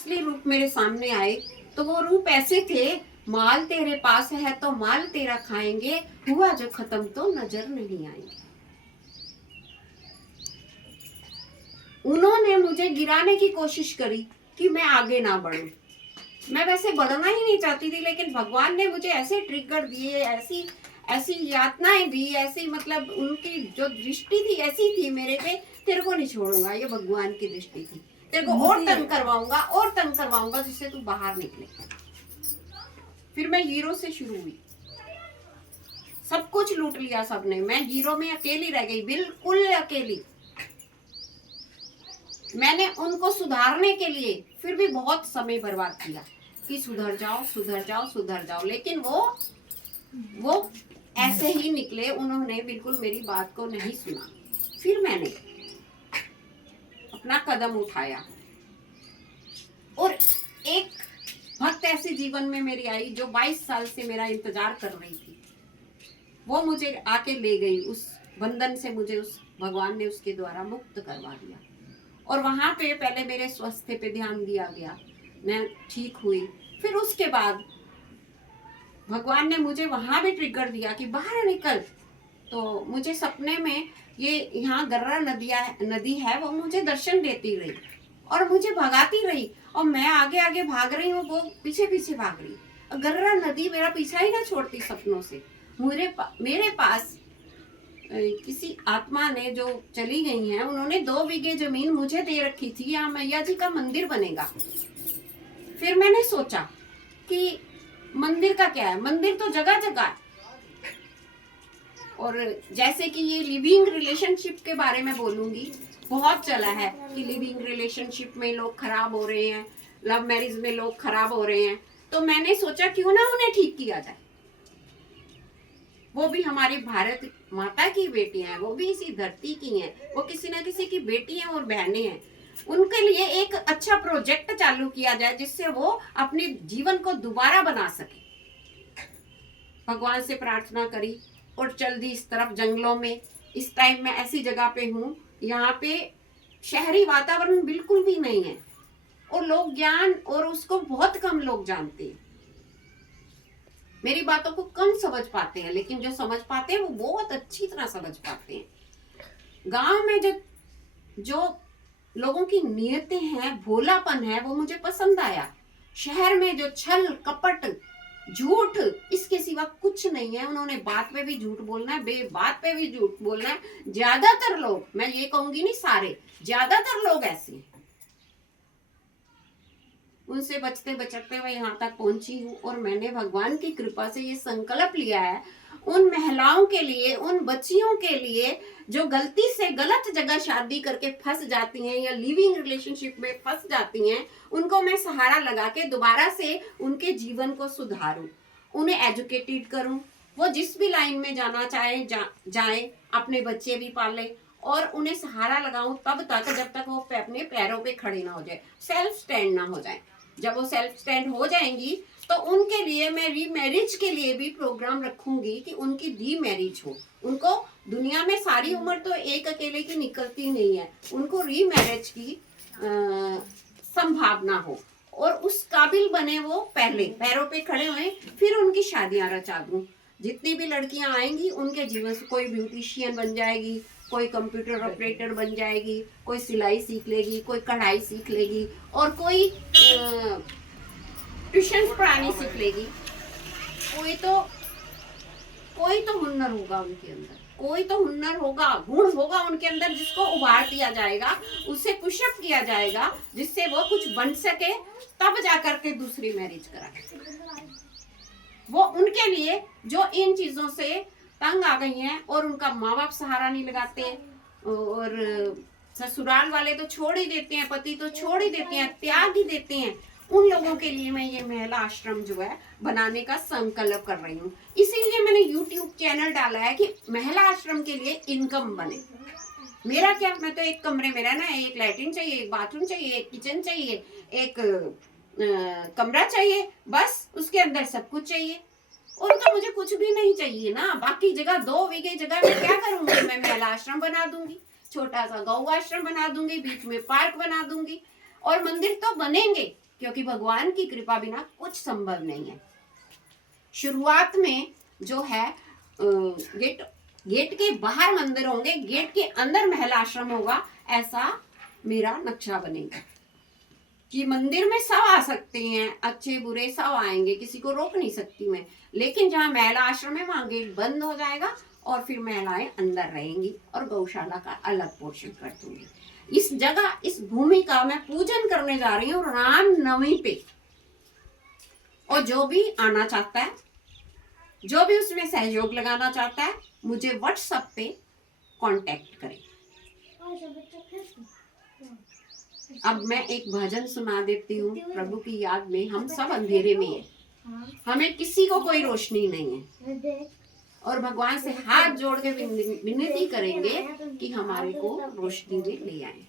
असली रूप मेरे सामने आए तो वो रूप ऐसे थे, माल तेरे पास है तो माल तेरा खाएंगे, हुआ जो खत्म तो नजर नहीं आएंगे। उन्होंने मुझे गिराने की कोशिश करी कि मैं आगे ना बढ़ूं। मैं वैसे बढ़ना ही नहीं चाहती थी, लेकिन भगवान ने मुझे ऐसे ट्रिगर दिए, ऐसी ऐसी यातनाएं दी, ऐसी मतलब उनकी जो दृष्टि थी ऐसी थी मेरे पे, तेरे को नहीं छोड़ूंगा, ये भगवान की दृष्टि थी, तेरे को और तंग करवाऊंगा और तंग करवाऊंगा जिससे तू बाहर निकले। फिर मैं जीरो से शुरू हुई, सब कुछ लूट लिया सबने, मैं जीरो में अकेली रह गई, बिल्कुल अकेली। मैंने उनको सुधारने के लिए फिर भी बहुत समय बर्बाद किया कि सुधर जाओ सुधर जाओ सुधर जाओ, लेकिन वो ऐसे ही निकले, उन्होंने बिल्कुल मेरी बात को नहीं सुना। फिर मैंने अपना कदम उठाया और एक भक्त ऐसी जीवन में मेरी आई जो 22 साल से मेरा इंतजार कर रही थी। वो मुझे आके ले गई, उस बंधन से मुझे उस भगवान ने उसके द्वारा मुक्त करवा दिया। और वहां पे पहले मेरे स्वास्थ्य पे ध्यान दिया गया, मैं ठीक हुई। फिर उसके बाद भगवान ने मुझे वहां भी ट्रिगर दिया कि बाहर निकल। तो मुझे सपने में ये यहाँ गर्रा नदी है, वो मुझे दर्शन देती रही और मुझे भगाती रही, और मैं आगे आगे भाग रही हूँ, वो पीछे पीछे भाग रही। गर्रा नदी मेरा पीछा ही ना छोड़ती सपनों से। मेरे पास किसी आत्मा ने जो चली गई हैं, उन्होंने 2 बीघे जमीन मुझे दे रखी थी, यहाँ मैया जी का मंदिर बनेगा। फिर मैंने सोचा कि मंदिर का क्या है, मंदिर तो जगह जगह है। और जैसे कि ये लिविंग रिलेशनशिप के बारे में बोलूंगी, बहुत चला है कि लिविंग रिलेशनशिप में लोग खराब हो रहे हैं, लव मैरिज में लोग खराब हो रहे हैं। तो मैंने सोचा क्यों ना उन्हें ठीक किया जाए। वो भी हमारी भारत माता की बेटियां हैं, वो भी इसी धरती की हैं, वो किसी ना किसी की बेटी हैं और बहनें हैं। उनके लिए एक अच्छा प्रोजेक्ट चालू किया जाए जिससे वो अपने जीवन को दोबारा बना सके। भगवान से प्रार्थना करी और चल दी इस तरफ जंगलों में। इस टाइम मैं ऐसी जगह पे हूँ, यहाँ पे शहरी वातावरण बिल्कुल भी नहीं है और लोग ज्ञान और उसको बहुत कम लोग जानते हैं। मेरी बातों को कम समझ पाते हैं, लेकिन जो समझ पाते हैं वो बहुत अच्छी तरह समझ पाते हैं। गांव में जो जो लोगों की नियतें हैं, भोलापन है, वो मुझे पसंद आया। शहर में जो छल कपट झूठ, इसके सिवा कुछ नहीं है। उन्होंने बात पे भी झूठ बोलना है, बेबात पे भी झूठ बोलना है। ज्यादातर लोग, मैं ये कहूंगी नहीं सारे, ज्यादातर लोग ऐसे हैं। उनसे बचते बचते मैं यहाँ तक पहुंची हूँ और मैंने भगवान की कृपा से ये संकल्प लिया है, उन महिलाओं के लिए, उन बच्चियों के लिए जो गलती से गलत जगह शादी करके फंस जाती हैं या लिविंग रिलेशनशिप में फंस जाती हैं, उनको मैं सहारा लगा के दोबारा से उनके जीवन को सुधारूं, उन्हें एजुकेटेड करूं। वो जिस भी लाइन में जाना चाहे जाए, अपने बच्चे भी पाले और उन्हें सहारा लगाऊं तब तक जब तक वो अपने पैरों पे खड़े ना हो जाए, सेल्फ स्टैंड ना हो जाए। जब वो सेल्फ स्टैंड हो जाएंगी तो उनके लिए मैं रीमैरिज के लिए भी प्रोग्राम रखूंगी कि उनकी रीमैरिज हो। उनको दुनिया में सारी उम्र तो एक अकेले की निकलती नहीं है, उनको रीमैरिज की संभावना हो और उस काबिल बने वो पहले पैरों पे खड़े हुए, फिर उनकी शादियां रचा दूं। जितनी भी लड़कियां आएंगी उनके जीवन से कोई ब्यूटिशियन बन जाएगी, कोई कंप्यूटर ऑपरेटर बन जाएगी, कोई सिलाई सीख लेगी, कोई कढ़ाई सीख लेगी और कोई ट्यूशन पढ़ानी सीख लेगी। कोई तो हुनर होगा उनके अंदर, कोई तो हुनर होगा, गुण होगा उनके अंदर जिसको उभार दिया जाएगा, उससे पुशअप किया जाएगा जिससे वो कुछ बन सके, तब जाकर के दूसरी मैरिज कराए। वो उनके लिए जो इन चीजों से तंग आ गई हैं और उनका माँ बाप सहारा नहीं लगाते और ससुराल वाले तो छोड़ ही देते हैं, पति तो छोड़ ही देते हैं, त्याग ही देते हैं, उन लोगों के लिए मैं ये महिला आश्रम जो है बनाने का संकल्प कर रही हूँ। इसीलिए मैंने YouTube चैनल डाला है कि महिला आश्रम के लिए इनकम बने। मेरा क्या, मैं तो एक कमरे में रहना है, एक लैट्रिन चाहिए, एक बाथरूम चाहिए, एक किचन चाहिए, एक कमरा चाहिए, बस उसके अंदर सब कुछ चाहिए। और तो मुझे कुछ भी नहीं चाहिए ना, बाकी जगह 2 बीघे जगह में क्या करूंगी मैं महिला आश्रम बना दूंगी, छोटा सा गौ आश्रम बना दूंगी, बीच में पार्क बना दूंगी और मंदिर तो बनेंगे। क्योंकि भगवान की कृपा बिना कुछ संभव नहीं है। शुरुआत में जो है गेट के बाहर मंदिर होंगे, गेट के अंदर महल आश्रम होगा, ऐसा मेरा नक्शा बनेगा कि मंदिर में सब आ सकते हैं, अच्छे बुरे सब आएंगे, किसी को रोक नहीं सकती मैं। लेकिन जहाँ महल आश्रम है वहां गेट बंद हो जाएगा और फिर महिलाएं अंदर रहेंगी और गौशाला का अलग पोर्शन कर दूंगी। इस जगह, इस भूमि का मैं पूजन करने जा रही हूँ रामनवमी पे। और जो भी आना चाहता है, जो भी उसमें सहयोग लगाना चाहता है, मुझे व्हाट्सएप पे कांटेक्ट करें। अब मैं एक भजन सुना देती हूँ प्रभु की याद में। हम सब अंधेरे में हैं, हमें किसी को कोई रोशनी नहीं है, और भगवान से हाथ जोड़ के विनती करेंगे कि हमारे को रोशनी में ले आए।